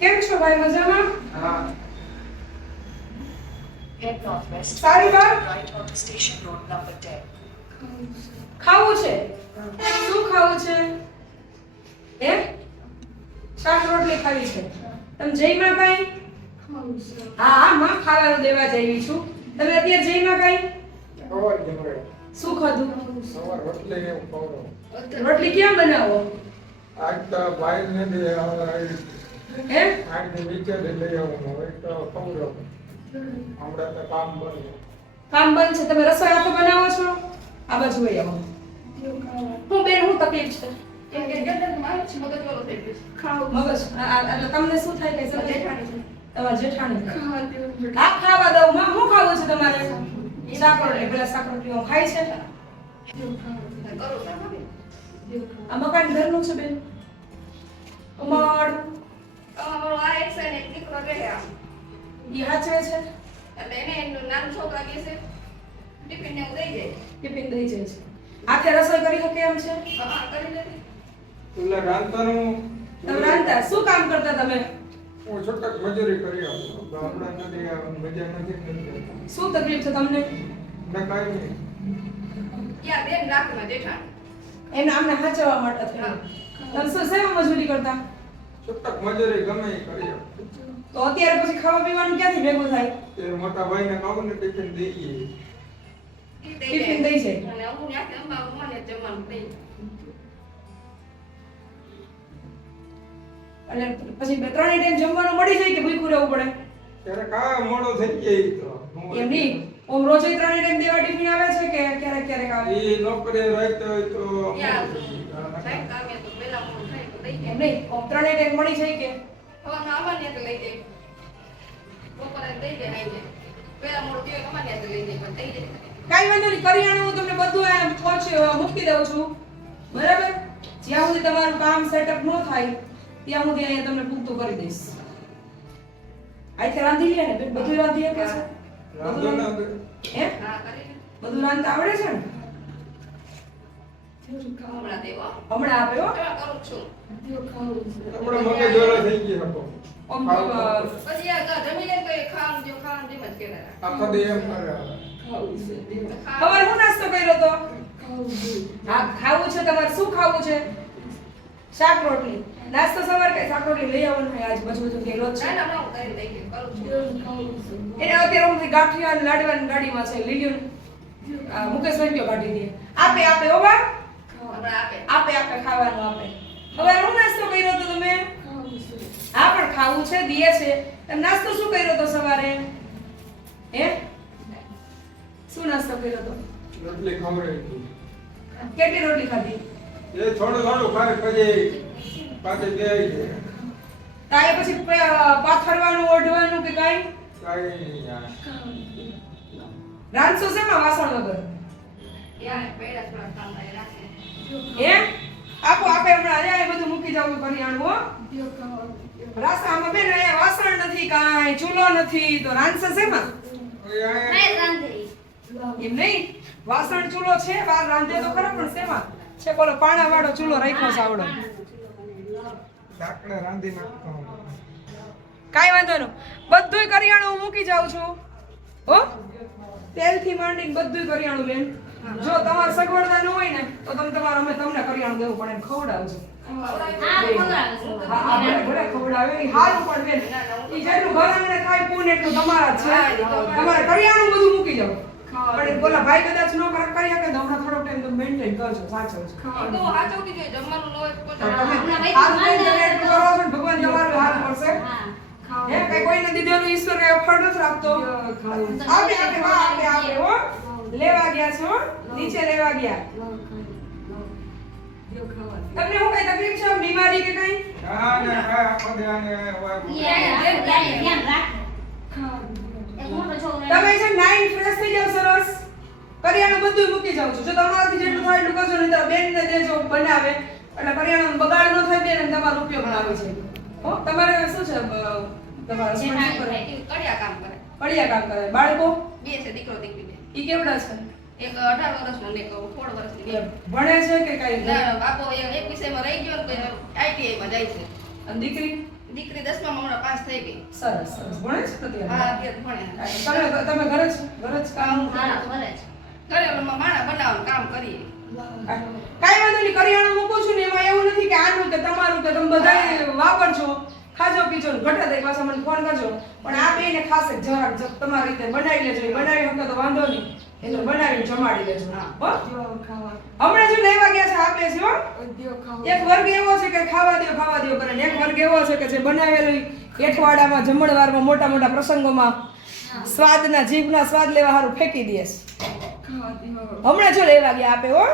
કેમ છો ભાઈ મજામાં? હા. Head northwest. સારી વાત. Right on Station Road number 10. ખાવું છે? શું ખાવું છે? એમ શાક રોટલી ખાવી છે. તમે જઈમાં કઈ? હા હા માં ખાવાનું દેવા જઈ છું. તમે અત્યારે જઈમાં કઈ? સવાર શું ખાધું? સવાર રોટલી ને એવું. રોટલી ક્યાં બનાવો? આજ તો ભાઈ ને બી આજ એમ લઈ આવું હવે તો ખવડાવું હમણાં તો કામ બંધ કામ બંધ છે. તમે રસોઈ આખો બનાવો છો? આ બાજુ વહી આવો. હું બેન હું તકલીફ છે. મગજ. આ- આ- એટલે તમને શું થાય કે તમારે જેઠાણી આ ખાવા દઉં. માં શું ખાવું છે તમારે? સાકર પેલા શાક રોટલી ખાય છે? આ મકાન ઘરનું છે બેન? ઉમર ઈ હાચવે છે? ટિફિન દઈ જાય છે. આખે રસોઈ કરી શકે એમ છે? એટલે રાંધવાનું તમે રાંધતા શું કામ કરતા તમે? હું છૂટક મજૂરી કરી આવું તો હમણાં નથી આવું મજા નથી નથી શું તકલીફ છે તમને? ના કાંઈ નહીં. એને આમને હાચવવા માટે થયું. તમે શું શેમાં મજૂરી કરતા? છૂટક મજૂરી ગમે એ કરી તો અત્યારે પછી ખાવા પીવાનું ક્યાંથી ભેગું થાય? એ મોટા ભાઈને કહું ને ટિફિન દઈએ ટિફિન દઈ છે અને પછી બે ત્રણેય ટાઈમ જમવાનું મળી જાય કે ભૂખ્યું રહેવું પડે? ત્યારે કા મોડો થઈ જાય તો. એમ નહીં. ઓમ રોજે ત્રણે ટાઈમ દેવા ટિફિન આવે છે કે ક્યારેક ક્યારેક આવે? ઈ નોકરી રહેતો હોય તો એમ નહીં ઓમ ત્રણેય ટાઈમ મળી જાય કે? કાંઈ વાંધો નહીં કરિયાણું હું તમને બધું એમ પહોંચ મૂકી દઉં છું. બરાબર? જ્યાં સુધી તમારું કામ સેટઅપ ન થાય ત્યાં સુધી અહીંયા તમને પૂરતું કરી દઈશ. અહીંથી રાંધી લે ને બધું રાંધી શકે છે? ના બધું રાંધતા આવડે. છે ને? હમણાં આપે હો. આપણો મગજ ઓલો થઈ ગયો હતો ઓમ અ, પછી આ જમી લે તો એ ખાવાનું ખાવાનું જેમ જ કહેતા હતા. આખો દી એમ કરે. સવારે હું નાસ્તો કર્યો તો? હા ખાવું છે તમારે. શું ખાવું છે? શાક રોટલી. નાસ્તો સવારે કઈ શાક રોટલી લઈ આવવાનું હોય આજ બધું બધું ગયેલો જ ના, છે ના, હમણાં હું કરી દઈ કરું છું. એને અત્યારે અમથી ગાંઠિયા અને લાડવાની ગાડીમાં છે લીલીયું આ મુકેશભાઈ કયો કાઢી દે? આપે આપે હો બા આપે. આપે આપે ખાવાનું આપે. હવે હું નાસ્તો કર્યો તો તમે? હા પણ ખાવું છે દીએ છે. તમે નાસ્તો શું કર્યો તો સવારે? હે? શું નાસ્તો કર્યો તો? રોટલી ખવડાવી કેટલી રોટલી ખાધી? એ થોડું થોડું ખાય પછી પાછી બે જાય તાએ પછી પાથરવાનું ઓઢવાનું કે કાંઈ? કાંઈ રાંધશો છે માં વાસણ વગર? યાર, પેડા થોડા કામ રાખે. હે આપો આપે હમણાં અહીંયા બધું મૂકી જવું કરિયાણું હો. રાસામાં બેન અહીંયા વાસણ નથી કાંઈ ચૂલો નથી તો રાંધશે શેમાં? એમ નહીં? વાસણ ચૂલો છે બાર રાંધે તો ખરા પણ શેમાં? છે બોલો પાણા વાળો ચૂલો રાખ્યો સાવડો ઢાંકણે રાંધી નાખતો કાંઈ વાંધો નહીં. બધુંય કરિયાણું હું મૂકી જાઉં છું. હો? તેલથી માંડીને બધુંય કરિયાણું બેન. જો તમારે સગવડતા ન હોય ને તો તમે તમારે અમે તમને કરિયાણું દેવું પડે ખવડાવજો. તમારા છે. તમારે કરિયાણું બધું મૂકી જાઓ. પણ બોલા ભાઈ કદાચ નો કરી શકે તો હમણાં થોડો ટાઈમ તો મેન્ટેન કરજો સાચો એ તો હાચવતી જોઈએ, જમવાનું નો હાલ પોતાનું તમે એટલું કરો છો ભગવાન તમારું હાલ કરશે. હે કઈ કોઈને દીધેલું ઈશ્વર કઈ ફળ નથી રાખતો. આપે આપે હા આપે આપે હો. લેવા ગયા છો નીચે લેવા ગયા. તમને હું કઈ તકલીફ છે બીમારી કે કઈ? ના ના કાંઈ આખો દી ધ્યાન હોય. તમે છે નાઈન ફ્રેશ થઈ જાવ સરસ. કરિયાણું બધું મૂકી જાવ છો. જો તમારાથી જેટલું થાય એટલું કરજો નહીં તો બેનને દેજો બનાવે. એટલે કરિયાણું બગાડ ન થાય બેન તમારો ઉપયોગ આવે છે. હો તમારે શું છે અ, શું કરે? કડિયા કામ કરે. કડિયા કામ કરે. બાળકો? બે છે દીકરો દીકરી બે. ઈ કેવડા છે? એક અઢાર વર્ષનો ને એક સોળ વર્ષની. ભણે છે કે કઈ બાપો એક એક વિષયમાં રહી ગયો ને આઈટીઆઈ માં જાય છે. અને દીકરી? દીકરી દસમા હમણાં પાસ થઈ ગઈ. સરસ સરસ. ભણે છે ને હા અત્યારે અત્યારે ભણે તમે તમે ઘરે છો? ઘરે જ કામ? હા ઘરે જ. ઘરે ઓલું માણા બનાવવાનું કામ કરીએ. કાંઈ વાંધો નહીં કરિયાણું મૂકું છું ને એમાં એવું નથી કે આનું કે તમારું કે તમે બધા વાપરજો. ખાજો પીજો ને ઘટા થાય પાછા મને ફોન કરજો. પણ આ બેને ખાસ જરાક તમારી રીતે બનાવી લેજો. બનાવી શકો તો વાંધો નહીં. એ બનાવી બનાવીને જમાડી લેજો. હો હમણાં જો લેવા ગયા છે આપે છે હો. એક વર્ગ એવો છે કે ખાવા દો ખાવા દો કરે એક વર્ગ એવો છે કે જે બનાવેલું એઠવાડામાં જમણવારમાં મોટા મોટા પ્રસંગોમાં સ્વાદના જીભના સ્વાદ લેવા હારું ફેંકી દે છે. હમણાં જો લેવા ગયા આપે હો.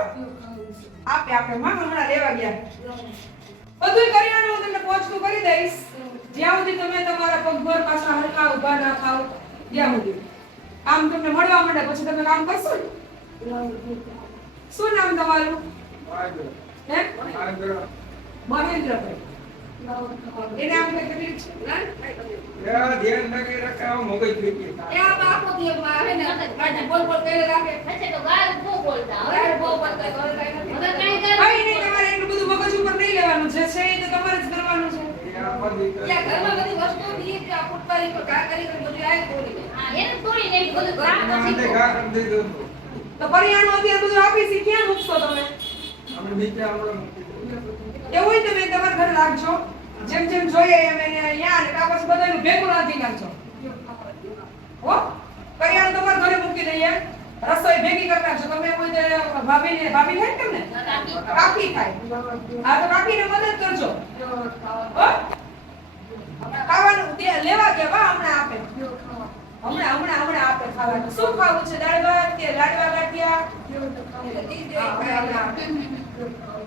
આપે આપે માં હમણાં લેવા ગયા. બધું કરિયાણું હું તમને પહોંચતું કરી દઈશ. જ્યાં સુધી તમે તમારા પગભર પાછા હલકા ઊભા ના થાવ ત્યાં સુધી. આમ તમને મળવા માંડે પછી તમે કામ કરશો ને? શું નામ તમારું? હે? મહેન્દ્રભાઈ એને તકલીફ છે? બધું મગજ ઉપર નહીં લેવાનું. છે તો તમારે જ કરવાનું છે. એ આ બધી ત્યાં ઘરમાં બધી વસ્તુઓ જેમ જેમ જોઈએ ભેગું રાખી નાખજો. ઘરે મૂકી દઈએ રસોઈ ભેગી કરી નાખજો. તમે કોઈ તે ભાભીને ભાભી થાય તમને? કાકી. થાય. હા, તો કાકીને મદદ કરજો. હો? ખાવાનું લેવા ગયા હમણાં આપે. હમણાં હમણાં હમણાં આપણે ખાવાનું. શું ખાવું છે? દાળ ભાત કે લાડવા ગાંઠિયા.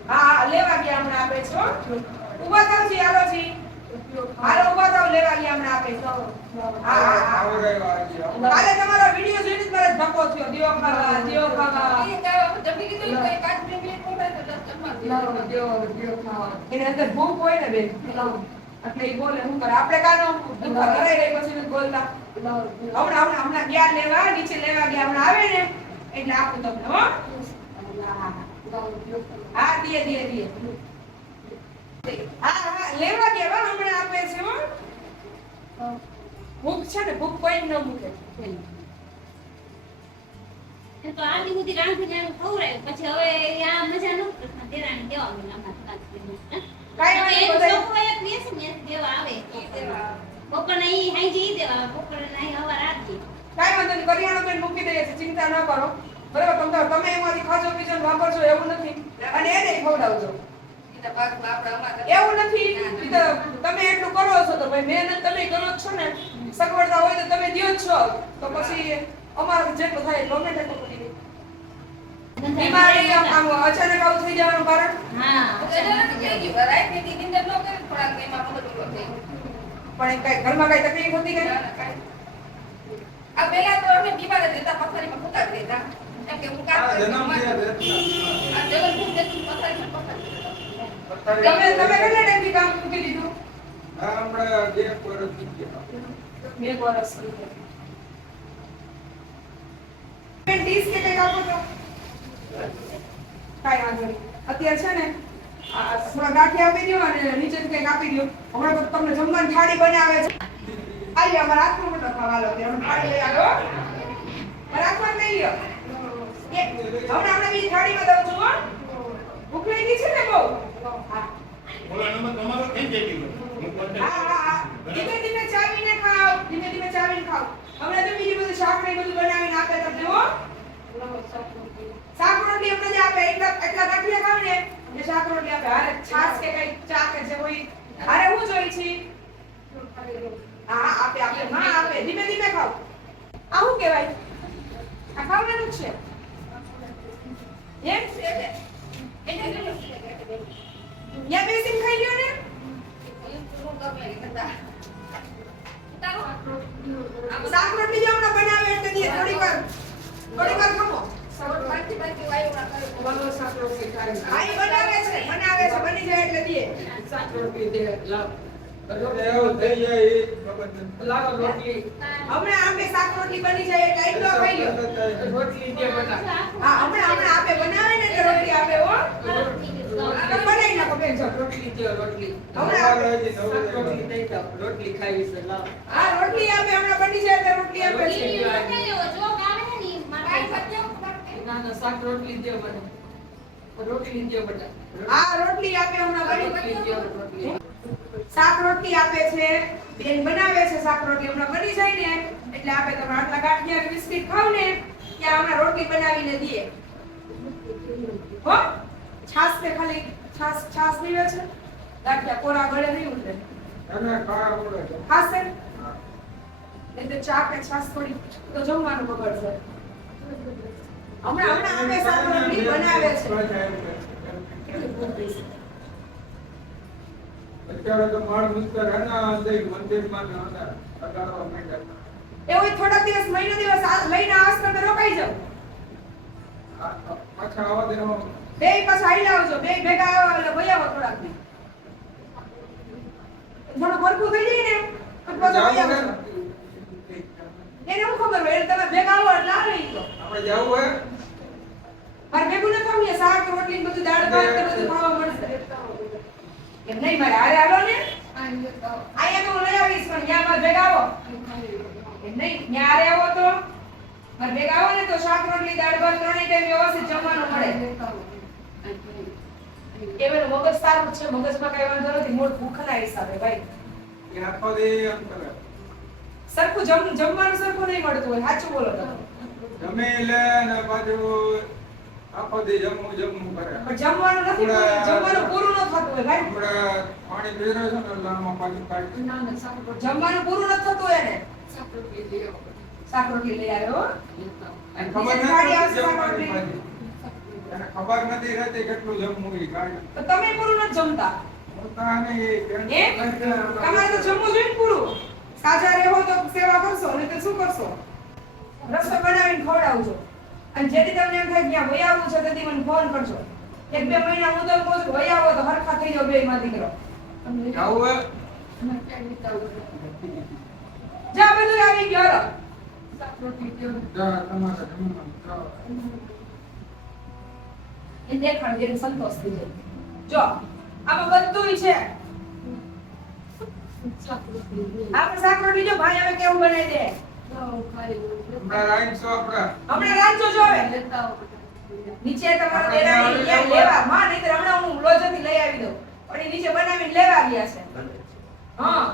હા લેવા ગયા હમણાં આપે છો? ઊભા થાવ જી હાલો જી. હાલો ઊભા થાવ લેવા ગયા હમણાં આપે છો હા આવો. કાલે તમારો વિડિયો જોઈને મારે ધક્કો થયો. ખાવા ખાવા. એની અંદર ભૂખ હોય ને બેન એટલે બોલે હું કરે. આપણે કાનો? ઊભા ઘરે પછી બોલતા હમણાં હમણાં હમણાં ગયા લેવા નીચે લેવા ગયા હમણાં આવે ને એટલે આપું તમને હો હા દે દે દે હા હા લેવા ગયા બા હમણાં આપે છે હો ભૂખ છે ને ભૂખ કોઈ ન મૂકે તો આટલી બધી રાંધી રાંધી ખવડાવ્યું. પછી હવે આ મજા ન કૃષ્ણ દેરાણી દેવા મને અમારા સાસરીને. કાંઈ વાંધો નહીં. એક બેસે ને દેવા આવે દેવા દેવા. બપોરના ઈ હાંજે ઈ દેવા બપોરના ઈ હવાર આપજે. કાંઈ વાંધો નહીં કરિયાણું બેન મૂકી દઈએ ચિંતા ન કરો. બરાબર તમે તમે એમાંથી ખાજો પીજો વાપરજો એવું નથી. અને એને ખવડાવજો. ઈ તો પાછું આપણે અમારા એવું નથી. તમે એટલું કરો છો તો ભાઈ મહેનત તમે કરો જ છો ને. સગવડતા હોય તો તમે દ્યો છો. તો પછી અમારે જેટલું થાય ગમે તેટલું કરી બીમારી આમ આમ અચાનક આવું થઈ જવાનું કારણ? હા એટલે થઈ ગયું. રાતની દી નીંદર ન કરે, થોડાક એમાં મગજ થઈ ગયું. પણ એમ કઈ ઘરમાં કઈ તકલીફ હતી કાંઈ. આ પહેલા તો અમે બીમાર જ રહેતા, પથારીમાં સૂતા જ રહેતા. એમ કે હું કામ આ જન્મ. આ જગતગુરુ દેતું પથારીમાં પથારી તમે તમે કેટલા ટાઈમથી કામ મૂકી લીધું હમણાં બે વર્ષ થઈ ગયા. બે વર્ષ બેન ડીશ કે કઈ આપો તો કાંઈ વાંધો નહીં અત્યારે છે ને થોડા ગાંઠી આપી દો અને નીચેથી કંઈક આપી દો હમણાં તો તમને જમવાની થાળી બનાવે છે. આવી અમારા હાથમાં મોટો ખાવા લો થાળી લઈ આવો રાખવા લઈ લ્યો. હમણાં હમણાં બી થાળીમાં દઉં છું, હો. ભૂખ લાગી છે ને બહુ? હા. હા હા ધીમે ધીમે ચાવીને ખાઓ, ધીમે ધીમે ચાવીને ખાઓ. હમણાં તો બધું શાક ને બધું બનાવીને આપે તમને, હો. શાક રોટલી આપે. એટલા એટલા ગાંઠિયા ખાવ ને. એટલે શાક આપે હારે છાસ કે કઈ ચા કે જે હોય, હારે હું જોઈ છી? હા ધીમે ધીમે ખાઓ આ કહેવાય? આ ખાવાનું છે. એમ? યા બેસીને ખાઈ લ્યો ને. શાક રોટલી હમણાં બનાવે એટલે દે થોડી વાર થોડી વાર ખમો. હા રોટલી. હા હો ખાવી છે, લાવો. આ રોટલી આપે હમણાં બની જાય રોટલી આપે જો કામ છે ને મારા સત્ય ના, શાક રોટલી મને. રોટલી આપે હમણાં બની રોટલી દ્યો, રોટલી. શાક રોટલી આપે છે બેન બનાવે છે શાક રોટલી હમણાં બની જાય ને. એટલે આપે તમે આટલા ગાંઠિયા બિસ્કીટ ખાવ ને ત્યાં હમણાં રોટલી બનાવીને દઈએ. હો છાસ ને ખાલી છાસ છાસ નીવે છે ગાંઠિયા કોરા ગળે નહીં ઉતરે. ખાવા છે. ખાશે એટલે ચા કે છાસ થોડી તો જમવાનું બગડશે હમણાં હમણાં અમે શાક બનાવે છે. અત્યારે તો માળ મુસ્તર એના અંદર મંદિરમાં ને અંદર અગાડવા માંડ્યા. એવું થોડાક દિવસ મહિનો દિવસ લઈને આવશ તમે રોકાઈ જાવ પાછા દેવા બે પાછા આવી આવજો બે ભેગા આવો એટલે ભઈ આવો થોડાક દી થોડું ફરકું થઈ જાય ને પાછા. હે? એને ખબર હોય એટલે તમે ભેગા આવો એટલે આવે આપણે જાવું હે? મારે ભેગું ન શાક રોટલી બધું દાળ ભાત બધું ખાવા મળશે. એમ નહીં મારે આરે આવો ને. અહીંયા તો હું લઈ આવીશ પણ ત્યાં મારે ભેગા આવો. એમ નહીં ત્યાં આરે આવો તો. મારે ભેગા આવો ને તો શાક રોટલી દાળ ભાત ત્રણેય ટાઈમ વ્યવસ્થિત જમવાનું મળે. એનું મગજ સારું છે? મગજમાં કઈ વાંધો નથી મૂળ ભૂખના હિસાબે ભાઈ. આખો દી એમ સરખું જમ જમવાનું સરખું નહીં મળતું હોય સાચું બોલો તમે જમે એટલે પાછું આખો દી જમવું જમવું કરે. પણ જમવાનું નથી જમવાનું પૂરું ન થતું હોય ભાઈ. થોડા પાણી પીરો છે ને એટલે પાણી કાઢી. ના, ના, સાકરો જમવાનું પૂરું ન થતું એને. શાક લઈ દ્યો. સાકરો રોટલી લઈ આવ્યો અને ખબર નથી એને ખબર નથી રહેતી કેટલું જમવું એ કાઢી તો તમે પૂરું નથી જમતા. તમારે તો જમવું જોઈએ પૂરું. સાજા રહેવો તો સેવા કરશો અને તો શું કરશો? રસ્તો બનાવીને ખવડાવજો. અને જેથી તમને એમ થાય કે ત્યાં વહી આવવું છે તેથી મને ફોન કરજો. એક બે મહિના હું તો કહું છું વહી આવો તો હરખા થઈ જાવ બે માં દીકરો. જા બધું આવી ગયો. એ જેને સંતોષ થઈ જાય. જો આમાં બધુંય છે. આપણે શાક જો ભાઈ હવે કેવું બનાવી દે? નીચે તમારા દેરાણી લેવા? માં નહીંતર હમણાં હું લોજોથી લઈ આવી દઉં. પણ એ નીચે બનાવીને લેવા ગયા છે. હા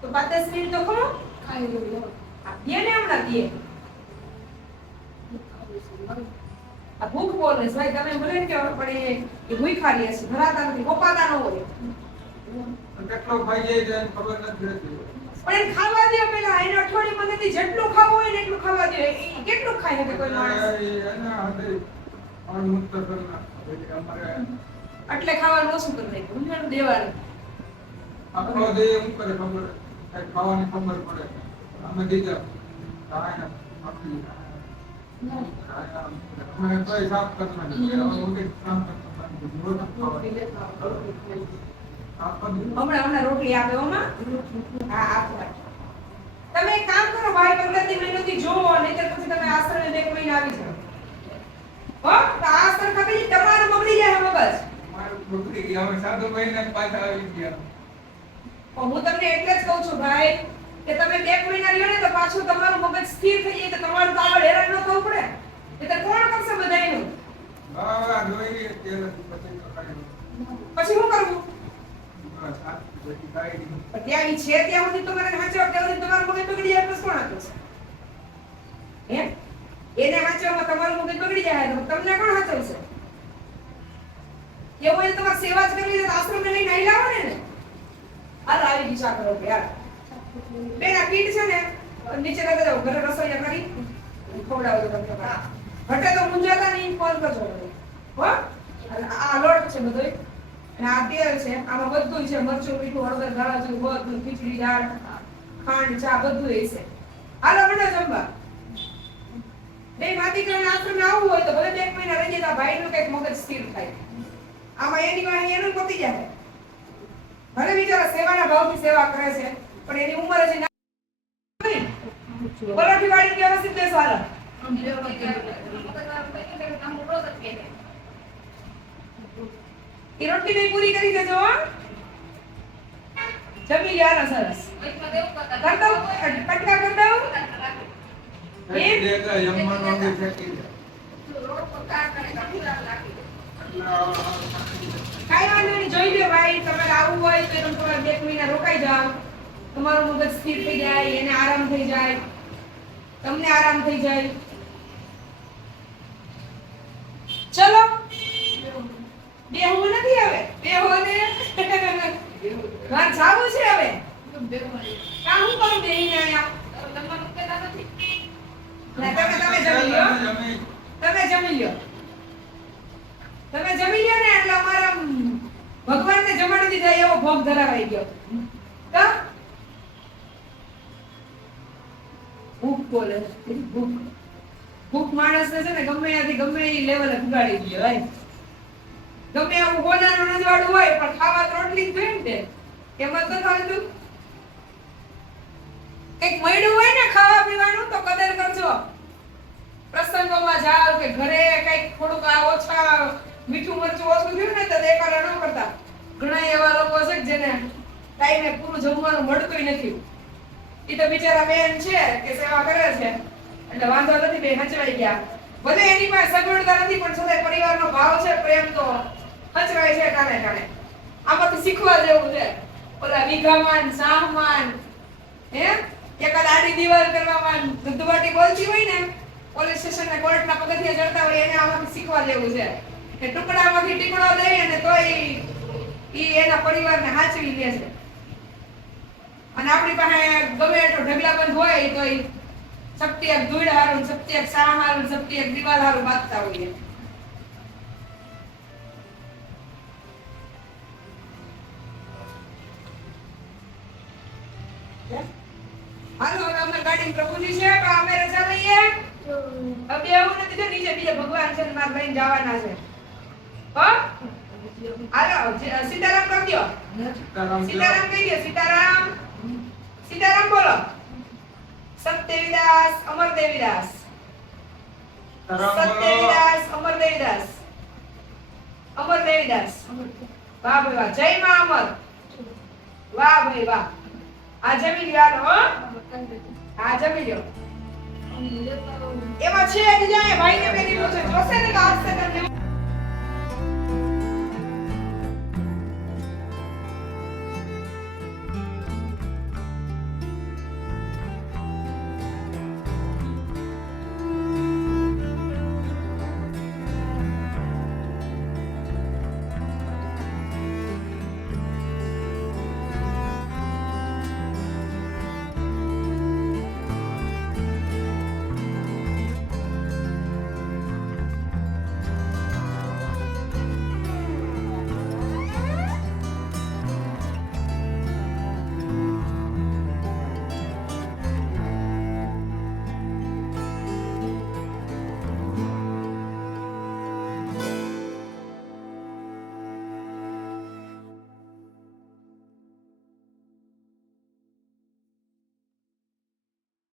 તો પાંચ દસ મિનિટ તો ખરો ખાઈ લો, દે ને હમણાં દે. આ ભૂખ બોલે ભાઈ તમે ભલે કે એ ભૂખા રહે ભરાતા નથી કોપાતા ન હોય. કેટલો ખાઈ જાય ખબર નથી રહેતી પણ એને ખાવા દે પેલા. એને અઠવાડિયે નથી. જેટલું ખાવું હોય ને એટલું ખાવા દે. કેટલું ખાય શકે કોઈ માણસ? એટલે ખાવાનું ઓછું કરી નાખ્યું. ઊંધિયાનું દેવાનું. આપણો દેહ એમ કરે ખબર. ખાવાની ખબર પડે. અમે દીધા. અમે તોય સાફ કરી હમણાં હમણાં રોટલી આપે ઓમાં? હા આપવા તમે એક કામ કરો ભાઈ પંદરથી મહિનો થી જોવો નહીંતર પછી તમે ને બે મહિના આવી જાઓ. હો તો આ આશ્રમ ખાતે તમારું બગડી જાય મગજ મારું બગડી ગયા. હવે સાધુ ભાઈને પાછા આવી ગયા. હું તમને એટલે જ કહું છું ભાઈ કે તમે બે મહિના રહ્યો ને તો પાછું તમારું મગજ સ્થિર થઈ જાય તો તમારું તો આગળ હેરાન ન થવું પડે. એટલે કોણ કરશે બધાયનું? પછી શું કરવું ત્યાં છે, ત્યાં સુધી તમારે મગજ બગડી જાય તો કોણ હે? એને વાંચવામાં તમારું મગજ બગડી જાય તો તમને કોણ હાચવશે? એવું હોય તમારે સેવા જ કરવી છે આશ્રમને લઈને આવી લાવો ને. હાલ, આવી ગઈ કરો કે યાર. બેન, આ છે ને, નીચે લગા જાવ ઘરે રસોઈ કરી. ખવડાવો તો તમને. તો મુંજાતા નહીં ફોન કરજો. હો? આ લોટ છે બધોય. અને આ છે, આમાં બધું છે, મરચું, મીઠું, હળદર ધાણા જેવું બધું ખીચડી, દાળ, ખાંડ, ચા, બધું એ છે. હાલો મને જમવા. બે માતી આશ્રમ આવવું હોય તો ભલે એક મહિના રહી જતા ભાઈનું કંઈક મગજ સ્થિર થાય. આમાં એની વાહે એનું પતી જાય. ભલે બિચારા સેવાના ભાવથી સેવા કરે છે, પણ એની ઉંમર હજી ના. પરોઠી વાળી વ્યવસ્થિત બેસો, હાલો. એ રોટલી બી પૂરી કરી દેજો જમી લે હાલો સરસ. કર દઉં કટકા કર દઉં ફેંકી દે. કાંઈ વાંધો નહીં જોઈ લો ભાઈ તમારે આવવું હોય તો તમે થોડા બે મહિના રોકાઈ જાઓ. તમારું મગજ સ્થિર થઈ જાય એને આરામ થઈ જાય. તમને આરામ થઈ જાય. ચલો. બેહો ને? મારે જાવું છે હવે? કામ હું કરું બેહીને અહીંયા? ના, તમે તમે જમી લ્યો. તમે જમી લ્યો. તમે જમી લ્યો. ને એટલે અમારા ભગવાનને જમાડી દીધા એવો ભોગ ધરાવાઈ ગયો. કા ભૂખ બોલે ભૂખ. ભૂખ માણસને છે ને ગમે ત્યાંથી ગમે એ લેવલે ઉગાડી ગયો ભાઈ ગમે આવું હોનાનું નજવાડું હોય પણ ખાવા તો રોટલી જ જોઈએ ને એમાં તો થતું કંઈક મળ્યું હોય ને ખાવા પીવાનું તો કદર કરજો. પ્રસંગોમાં જાઓ કે ઘરે કંઈક થોડુંક આ ઓછા મીઠું મરચું ઓછું થયું ને તો દેખાડા ન કરતા ઘણા એવા લોકો છે જેને ટાઈમે પૂરું જમવાનું મળતું નથી. એ તો બિચારા બેન છે કે સેવા કરે છે. એટલે વાંધો નથી, બે હચવાઈ ગયા. ભલે એની પાસે સગવડતા નથી, પણ છતાંય પરિવારનો ભાવ છે, પ્રેમ તો હચવાય છે કાને કાને. આમાંથી શીખવા જેવું છે. ઓલા વીઘામાન સાહમાન હે? એકાદ આડી દિવાલ કરવામાં ધુધવાટી બોલતી હોય ને, પોલીસ સ્ટેશન ને કોર્ટ ના પગથિયા ચડતા હોય એને આમાંથી શીખવા જેવું છે. કે ટુકડામાંથી ટીકડો દઈ અને તોય ઈ એના પરિવારને હાચવી લે છે. અને આપણી પાસે ગમે એટલો ઢગલાબંધ હોય તો શક્તિ એક ધૂળ હારું શક્તિ એક સા હારું શક્તિ એક દિવાલ હારું બાંધતા હોઈએ. હવે નથી જો નીચે બીજે ભગવાન છે ને મારા ભાઈ જવાના છે. હો? હાલો સીતારામ કરી દો સીતારામ કહી. દો સીતારામ. સીતારામ બોલો. સત્યવિદાસ અમર દેવીદાસ સીતારામ બોલો. સત્યવિદાસ અમર દેવીદાસ અમર દેવીદાસ વાહ ભાઈ વાહ. જય મા અમર. વાહ ભાઈ વાહ. આ જમી લ્યો હો. આ જમી લ્યો. એમાં છે જ જાય ભાઈ ને બેની પૂછે જોશે ને હસ્તે તમને